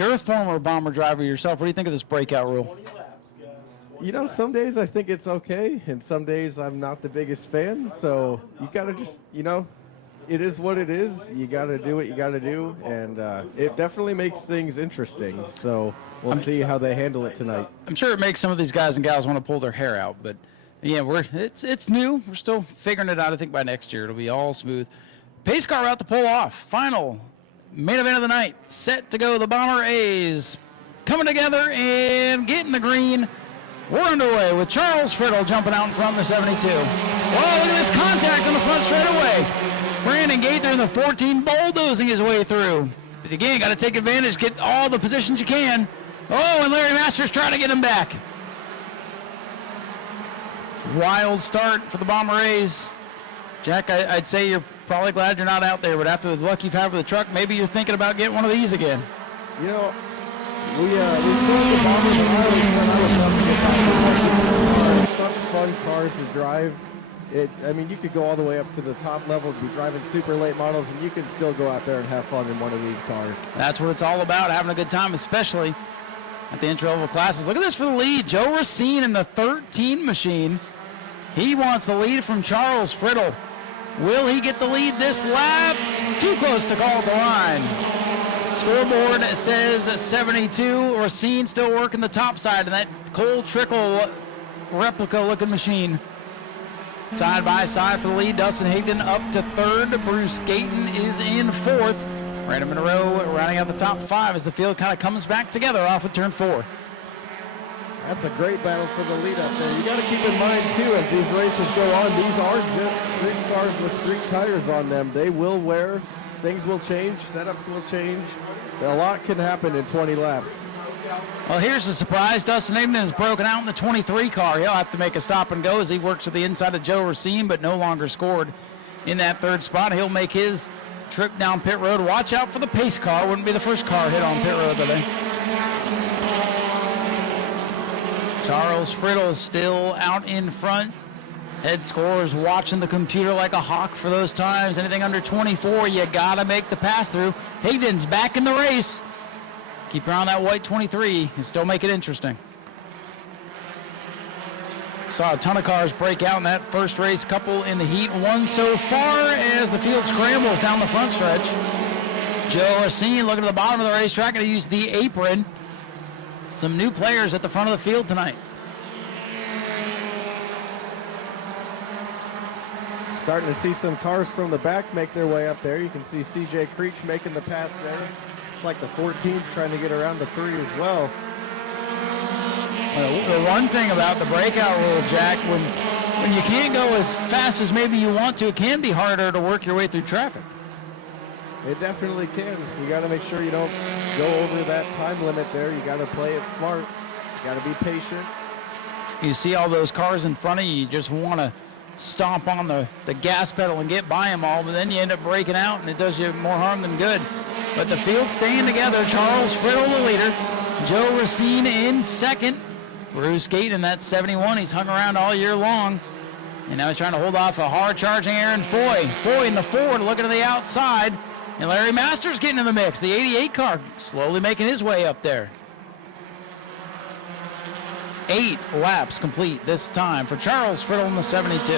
You're a former bomber driver yourself. What do you think of this breakout rule? You know, some days I think it's okay, and some days I'm not the biggest fan. So you got to just, you know, it is what it is. You got to do what you got to do, and it definitely makes things interesting. So we'll see how they handle it tonight. I'm sure it makes some of these guys and gals want to pull their hair out, but yeah, it's new. We're still figuring it out. I think by next year it'll be all smooth. Pace car route to pull off. Final main event of the night. Set to go. The Bomber A's coming together and getting the green. We're underway with Charles Friddle jumping out in front of the 72. Whoa, look at this contact on the front straightaway. Brandon Gaither in the 14 bulldozing his way through. But again, got to take advantage, get all the positions you can. Oh, and Larry Masters trying to get him back. Wild start for the Bomber A's. Jack, I'd say you're probably glad you're not out there, but after the luck you've had with the truck, maybe you're thinking about getting one of these again. You know, we sold the Bomber, but I always said I would love to get back to such fun cars to drive. I mean, you could go all the way up to the top level to be driving super late models, and you can still go out there and have fun in one of these cars. That's what it's all about, having a good time, especially at the entry-level classes. Look at this for the lead. Joe Racine in the 13 machine. He wants the lead from Charles Friddle. Will he get the lead this lap? Too close to call the line. Scoreboard says 72. Racine still working the top side of that Cole Trickle replica-looking machine. Side by side for the lead. Dustin Higdon up to third. Bruce Gayton is in fourth. Brandon Monroe rounding out the top five as the field kind of comes back together off of turn 4. That's a great battle for the lead up there. You got to keep in mind, too, as these races go on, these are just street cars with street tires on them. They will wear. Things will change. Setups will change. A lot can happen in 20 laps. Well, here's the surprise. Dustin Higdon has broken out in the 23 car. He'll have to make a stop and go as he works to the inside of Joe Racine, but no longer scored in that third spot. He'll make his trip down pit road. Watch out for the pace car. Wouldn't be the first car hit on pit road today. Charles Friddle is still out in front. Head scorers watching the computer like a hawk for those times. Anything under 24, you got to make the pass through. Higdon's back in the race. Keep your eye on that white 23 and still make it interesting. Saw a ton of cars break out in that first race. Couple in the heat. One so far as the field scrambles down the front stretch. Joe Racine looking at the bottom of the racetrack. Going to use the apron. Some new players at the front of the field tonight. Starting to see some cars from the back make their way up there. You can see CJ Creech making the pass there. It's like the 14's trying to get around the 3 as well. The one thing about the breakout rule, Jack, when you can't go as fast as maybe you want to, it can be harder to work your way through traffic. It definitely can. You got to make sure you don't go over that time limit there. You got to play it smart. You got to be patient. You see all those cars in front of you, you just want to stomp on the gas pedal and get by them all, but then you end up breaking out, and it does you more harm than good. But the field's staying together. Charles Friddle, the leader. Joe Racine in second. Bruce Gayton in that 71. He's hung around all year long. And now he's trying to hold off a hard-charging Aaron Foy. Foy in the Ford looking to the outside. And Larry Masters getting in the mix. The 88 car slowly making his way up there. 8 laps complete this time for Charles Friddle in the 72. It's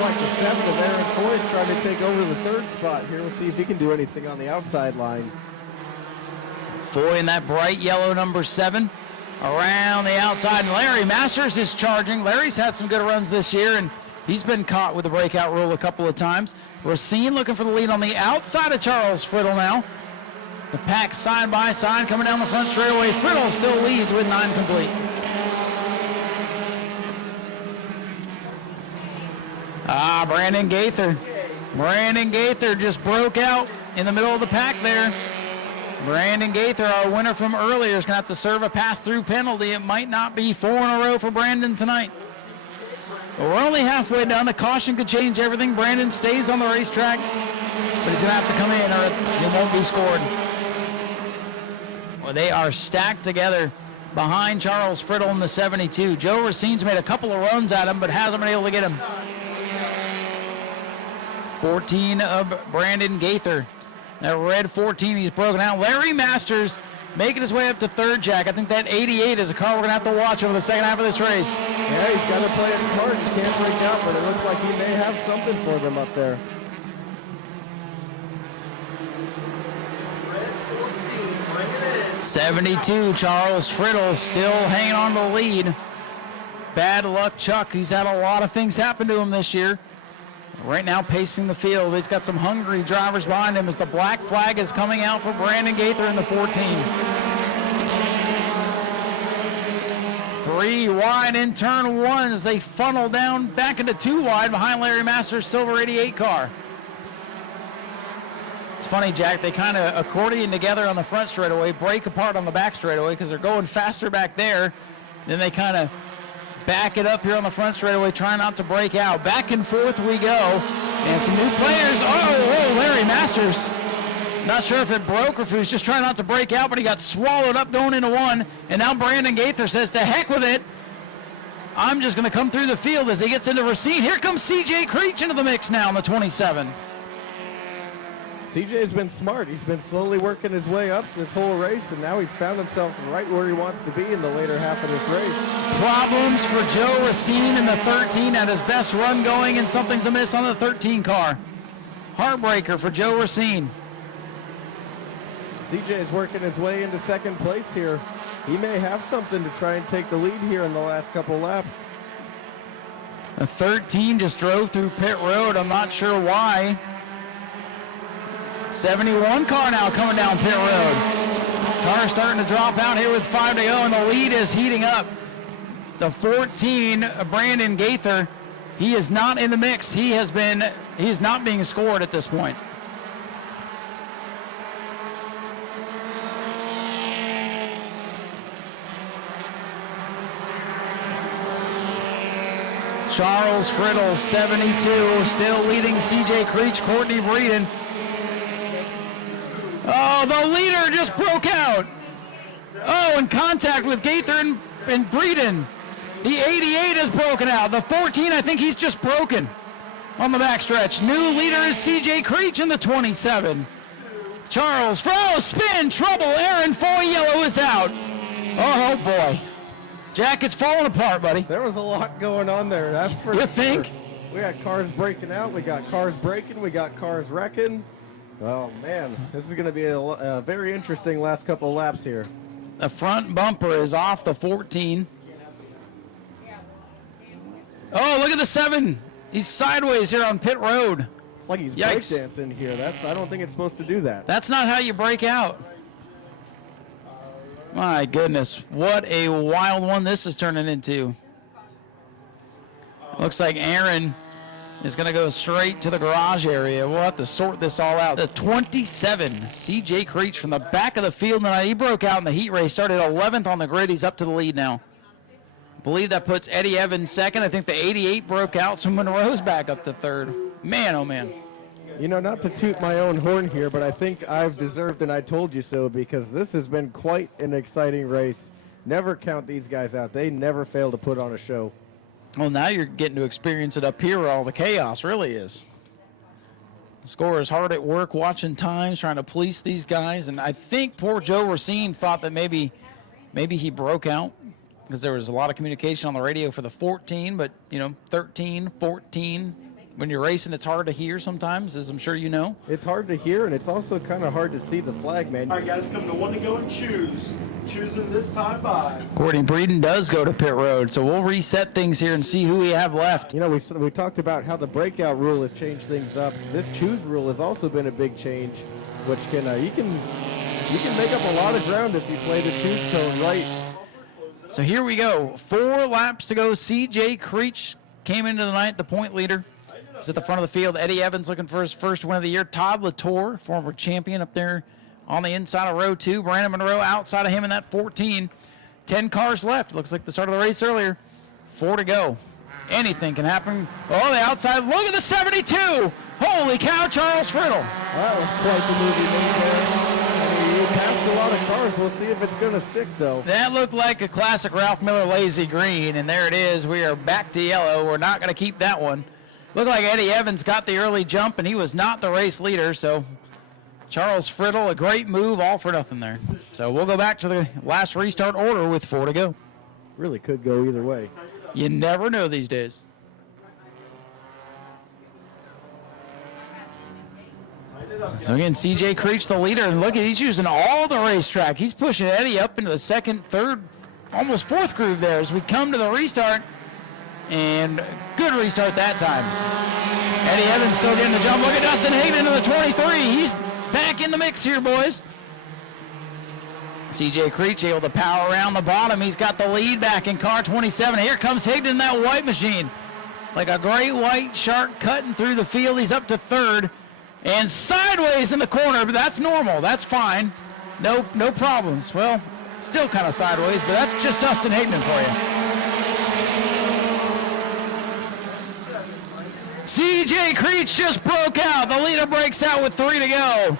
like the 7 of Aaron Foy's trying to take over the third spot here. We'll see if he can do anything on the outside line. Foy in that bright yellow number 7 around the outside. And Larry Masters is charging. Larry's had some good runs this year, and he's been caught with the breakout rule a couple of times. Racine looking for the lead on the outside of Charles Friddle now. The pack side by side coming down the front straightaway. Friddle still leads with 9 complete. Brandon Gaither. Brandon Gaither just broke out in the middle of the pack there. Brandon Gaither, our winner from earlier, is going to have to serve a pass-through penalty. It might not be 4 in a row for Brandon tonight. But we're only halfway done. The caution could change everything. Brandon stays on the racetrack, but he's going to have to come in or he won't be scored. Well, they are stacked together behind Charles Friddle in the 72. Joe Racine's made a couple of runs at him, but hasn't been able to get him. 14 of Brandon Gaither That red 14, he's broken out. Larry Masters making his way up to third, Jack. I think that 88 is a car we're going to have to watch over the second half of this race. Yeah, he's got to play it smart. He can't break out, but it looks like he may have something for them up there. 72, Charles Friddle still hanging on to the lead. Bad luck, Chuck. He's had a lot of things happen to him this year. Right now pacing the field. He's got some hungry drivers behind him as the black flag is coming out for Brandon Gaither in the 14. 3 wide in turn 1 as they funnel down back into 2 wide behind Larry Masters' silver 88 car. It's funny, Jack, they kind of accordion together on the front straightaway, break apart on the back straightaway because they're going faster back there. Then they kind of back it up here on the front straightaway, trying not to break out. Back and forth we go. And some new players. Oh, Larry Masters. Not sure if it broke or if he was just trying not to break out, but he got swallowed up going into 1. And now Brandon Gaither says, to heck with it. I'm just going to come through the field as he gets into Racine. Here comes CJ Creech into the mix now in the 27. CJ's been smart. He's been slowly working his way up this whole race, and now he's found himself right where he wants to be in the later half of this race. Problems for Joe Racine in the 13 at his best run going, and something's amiss on the 13 car. Heartbreaker for Joe Racine. CJ is working his way into second place here. He may have something to try and take the lead here in the last couple laps. The 13 just drove through pit road. I'm not sure why. 71 car now coming down pit road. Car starting to drop out here with 5 to go, and the lead is heating up. The 14, Brandon Gaither, he is not in the mix. He's not being scored at this point. Charles Friddle, 72, still leading CJ Creech, Courtney Breeden. Oh, the leader just broke out. Oh, in contact with Gaither and Breeden. The 88 is broken out. The 14, I think he's just broken on the backstretch. New leader is CJ Creech in the 27. Charles Friddle, spin, trouble. Aaron Foy, yellow is out. Oh, boy. Jack, it's falling apart, buddy. There was a lot going on there, that's for sure. You think? We got cars breaking out, we got cars breaking, we got cars wrecking. Oh, man, this is going to be a very interesting last couple of laps here. The front bumper is off the 14. Oh, look at the 7. He's sideways here on pit road. It's like he's Yikes. breakdancing here. I don't think it's supposed to do that. That's not how you break out. My goodness, what a wild one this is turning into. Looks like Aaron is going to go straight to the garage area. We'll have to sort this all out. The 27, CJ Creech from the back of the field tonight. He broke out in the heat race, started 11th on the grid. He's up to the lead now. I believe that puts Eddie Evans second. I think the 88 broke out, so Monroe's back up to third. Man, oh man. You know, not to toot my own horn here, but I think I've deserved and I told you so, because this has been quite an exciting race. Never count these guys out. They never fail to put on a show. Well, now you're getting to experience it up here where all the chaos really is. The scorer is hard at work watching times, trying to police these guys. And I think poor Joe Racine thought that maybe he broke out because there was a lot of communication on the radio for the 14. But, 13, 14, when you're racing, it's hard to hear sometimes, as I'm sure you know. It's hard to hear, and it's also kind of hard to see the flag, man. All right, guys, come to 1 to go and choose. Choosing this time by. Courtney Breeden does go to pit road, so we'll reset things here and see who we have left. We talked about how the breakout rule has changed things up. This choose rule has also been a big change, which can you can make up a lot of ground if you play the choose tone right. So here we go. 4 laps to go. CJ Creech came into the night the point leader. He's at the front of the field. Eddie Evans looking for his first win of the year. Todd Latour, former champion, up there on the inside of row 2. Brandon Monroe outside of him in that 14. 10 cars left. Looks like the start of the race earlier. 4 to go. Anything can happen. Oh, the outside. Look at the 72. Holy cow, Charles Friddle. That was quite the movie made there. He passed a lot of cars. We'll see if it's going to stick, though. That looked like a classic Ralph Miller lazy green, and there it is. We are back to yellow. We're not going to keep that one. Looked like Eddie Evans got the early jump, and he was not the race leader, so Charles Friddle, a great move, all for nothing there. So we'll go back to the last restart order with 4 to go. Really could go either way. You never know these days. So again, CJ Creech, the leader, and look, he's using all the racetrack. He's pushing Eddie up into the second, third, almost fourth groove there as we come to the restart. And good restart that time. Eddie Evans still getting the jump. Look at Dustin Hayden into the 23. He's back in the mix here, boys. CJ Creech able to power around the bottom. He's got the lead back in car 27. Here comes Hayden in that white machine. Like a great white shark cutting through the field. He's up to third. And sideways in the corner, but that's normal. That's fine. No problems. Well, still kind of sideways, but that's just Dustin Hayden for you. CJ Creech just broke out. The leader breaks out with 3 to go.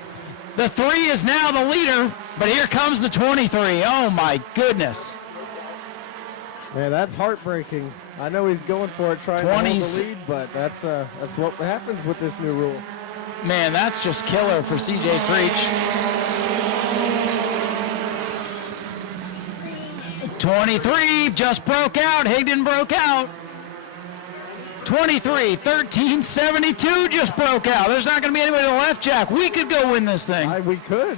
The 3 is now the leader, but here comes the 23. Oh, my goodness. Man, that's heartbreaking. I know he's going for it, trying to hold the lead, but that's what happens with this new rule. Man, that's just killer for CJ Creech. 23 just broke out. Hayden broke out. 23, 13, 72 just broke out. There's not going to be anybody to the left, Jack. We could go win this thing. We could.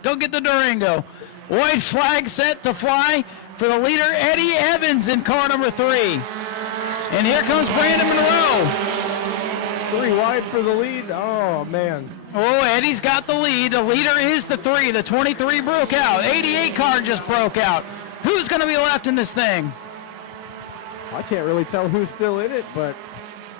Go get the Durango. White flag set to fly for the leader, Eddie Evans, in car number 3. And here comes Brandon Monroe. 3 wide for the lead. Oh, man. Oh, Eddie's got the lead. The leader is the 3. The 23 broke out. 88 car just broke out. Who's going to be left in this thing? I can't really tell who's still in it, but...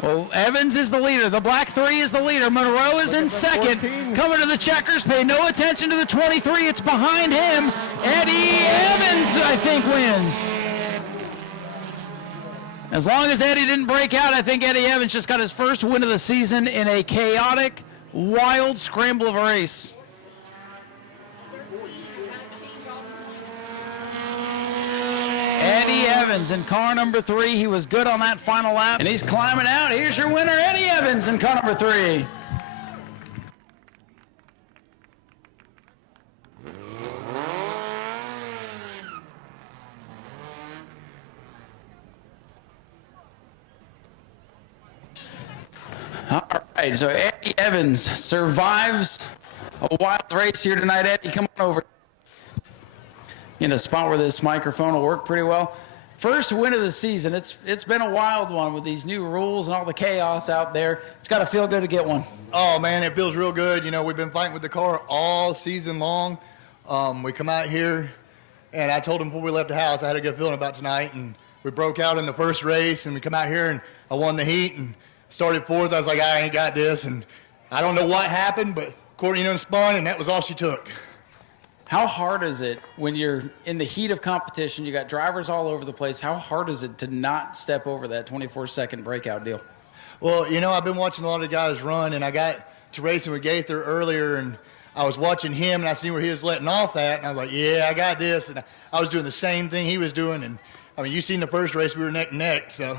Well, Evans is the leader. The black 3 is the leader. Monroe is in second. 14. Coming to the checkers. Pay no attention to the 23. It's behind him. Eddie Evans, I think, wins. As long as Eddie didn't break out, I think Eddie Evans just got his first win of the season in a chaotic, wild scramble of a race. Eddie Evans in car number 3. He was good on that final lap, and he's climbing out. Here's your winner, Eddie Evans in car number 3. All right, so Eddie Evans survives a wild race here tonight. Eddie, come on over. In a spot where this microphone will work pretty well. First win of the season. It's been a wild one with these new rules and all the chaos out there. It's got to feel good to get one. Oh, man, it feels real good. You know, we've been fighting with the car all season long. We come out here, and I told him before we left the house I had a good feeling about tonight, and we broke out in the first race, and we come out here, and I won the heat and started 4th. I was like, I ain't got this, and I don't know what happened, but Courtney spun, and that was all she took. How hard is it when you're in the heat of competition, you got drivers all over the place, how hard is it to not step over that 24-second breakout deal? Well, you know, I've been watching a lot of guys run, and I got to racing with Gaither earlier, and I was watching him, and I seen where he was letting off at, and I was like, yeah, I got this, and I was doing the same thing he was doing, and, I mean, you seen the first race, we were neck and neck, so.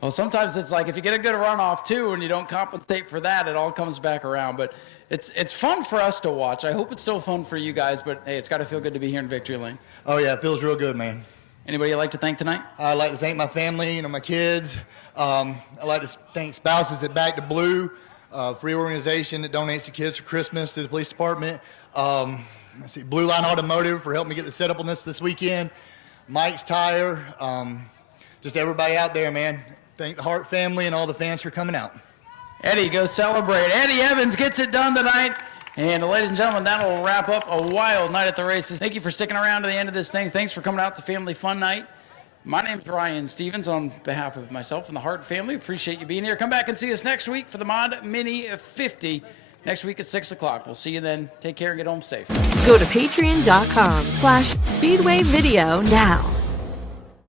Well, sometimes it's like if you get a good runoff, too, and you don't compensate for that, it all comes back around, but it's fun for us to watch. I hope it's still fun for you guys, but, hey, it's got to feel good to be here in Victory Lane. Oh, yeah, it feels real good, man. Anybody you'd like to thank tonight? I'd like to thank my family, you know, my kids. I'd like to thank spouses at Back to Blue, free organization that donates to kids for Christmas to the police department. Let's see, Blue Line Automotive for helping me get the setup on this weekend. Mike's Tire, just everybody out there, man. Thank the Hart family and all the fans for coming out. Eddie, go celebrate. Eddie Evans gets it done tonight. And ladies and gentlemen, that'll wrap up a wild night at the races. Thank you for sticking around to the end of this thing. Thanks for coming out to Family Fun Night. My name's Ryan Stevens on behalf of myself and the Hart family. Appreciate you being here. Come back and see us next week for the Mod Mini 50. Next week at 6 o'clock. We'll see you then. Take care and get home safe. Go to patreon.com/Speedway Video now.